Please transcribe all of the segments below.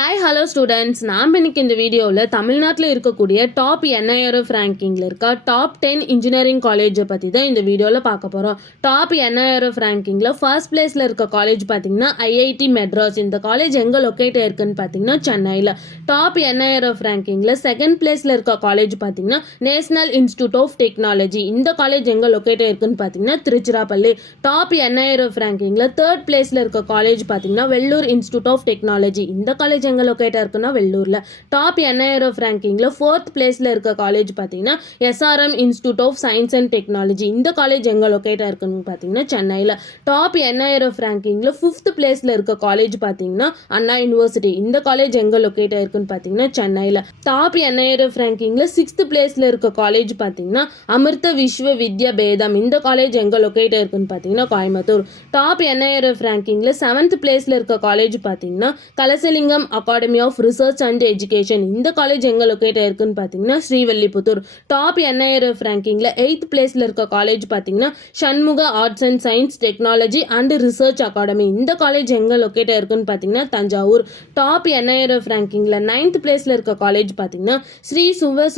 Hi hello students, நாம் இன்னைக்கு இந்த வீடியோவில் தமிழ்நாட்டில் இருக்கக்கூடிய டாப் NIRF ரேங்கிங்கில் இருக்க டாப் 10 இன்ஜினியரிங் காலேஜை பற்றி தான் இந்த வீடியோவில் பார்க்க போகிறோம். டாப் NIRF ரேங்கிங்கில் ஃபர்ஸ்ட் பிளேஸில் இருக்க காலேஜ் பார்த்தீங்கன்னா IIT மெட்ராஸ். இந்த காலேஜ் எங்கே லொக்கேட் ஆயிருக்குன்னு பார்த்தீங்கன்னா சென்னையில். டாப் NIRF ரேங்கிங்கில் செகண்ட் பிளேஸில் இருக்க காலேஜ் பார்த்தீங்கன்னா நேஷனல் இன்ஸ்டியூட் ஆஃப் டெக்னாலஜி. இந்த காலேஜ் எங்கே லொக்கேட் ஆயிருக்குன்னு பார்த்தீங்கன்னா திருச்சிராப்பள்ளி. டாப் NIRF ரேங்கிங்கில் தேர்ட் பிளேஸில் இருக்க காலேஜ் பார்த்தீங்கன்னா வெள்ளூர் இன்ஸ்டியூட் ஆஃப் டெக்னாலஜி. இந்த காலேஜ் எங்கே லொக்கேட்டாக இருக்குன்னா வெள்ளூரில். டாப் NIRF ரேங்கிங்கில் ஃபோர்த் பிளேஸில் இருக்க காலேஜ் பார்த்தீங்கன்னா SRM institute of science and technology. இந்த காலேஜ் எங்கே லொக்கேட்டாக இருக்குன்னு பார்த்தீங்கன்னா சென்னையில். டாப் NIRF ரேங்கிங்கில் ஃபிஃப்த் பிளேஸில் இருக்க காலேஜ் பார்த்தீங்கன்னா அண்ணா யூனிவர்சிட்டி. இந்த காலேஜ் எங்கே லொக்கேட் ஆயிருக்குன்னு பார்த்தீங்கன்னா சென்னையில். டாப் NIRF ரேங்கிங்கில் சிக்ஸ்த் பிளேஸில் இருக்க காலேஜ் பார்த்தீங்கன்னா அமிர்த விஸ்வ வித்யா பேதம். இந்த காலேஜ் எங்கே லொக்கேட் ஆயிருக்குன்னு பார்த்தீங்கன்னா கோயம்புத்தூர். டாப் NIRF ரேங்கிங்கில் செவன்த் பிளேஸில் இருக்க காலேஜ் பார்த்தீங்கன்னா Kalasalingam academy of research and education. இந்த காலேஜ் எங்கே லொக்கேட் ஆயிருக்குன்னு பார்த்தீங்கன்னா ஸ்ரீவல்லிபுத்தூர். டாப் NIRF ரேங்கிங்கில் எயித் பிளேஸில் இருக்க காலேஜ் பார்த்தீங்கன்னா Shanmugha arts and science technology and research academy. இந்த காலேஜ் எங்கே லொக்கேட் ஆயிருக்குன்னு பார்த்தீங்கன்னா தஞ்சாவூர். டாப் NIRF ரேங்கிங்கில் நைன்த் பிளேஸில் இருக்க காலேஜ் பார்த்தீங்கன்னா Sri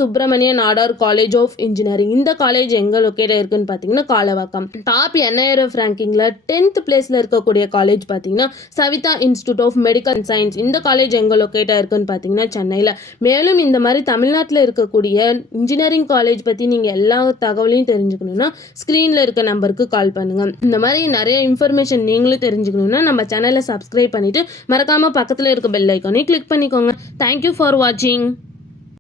Subramania Nadar college of engineering. இந்த காலேஜ் எங்கே லொக்கேட் ஆயிருக்குன்னு பார்த்தீங்கன்னா காலவாக்கம். டாப் NIRF ரேங்கிங்கில் 10th பிளேஸில் இருக்கக்கூடிய காலேஜ் பார்த்தீங்கன்னா Saveetha institute of medical science. இந்த காலேஜ் எங்கே லொக்கேட் ஆயிருக்குன்னு பார்த்தீங்கன்னா சென்னையில். மேலும் இந்த மாதிரி தமிழ்நாட்டில் இருக்கக்கூடிய இன்ஜினியரிங் காலேஜ் பற்றி நீங்கள் எல்லா தகவலையும் தெரிஞ்சுக்கணுன்னா ஸ்க்ரீனில் இருக்க நம்பருக்கு கால் பண்ணுங்கள். இந்த மாதிரி நிறைய இன்ஃபர்மேஷன் நீங்களும் தெரிஞ்சுக்கணுன்னா நம்ம சேனலை சப்ஸ்கிரைப் பண்ணிவிட்டு மறக்காமல் பக்கத்தில் இருக்க பெல் ஐக்கானை கிளிக் பண்ணிக்கோங்க. தேங்க்யூ ஃபார் வாட்சிங்.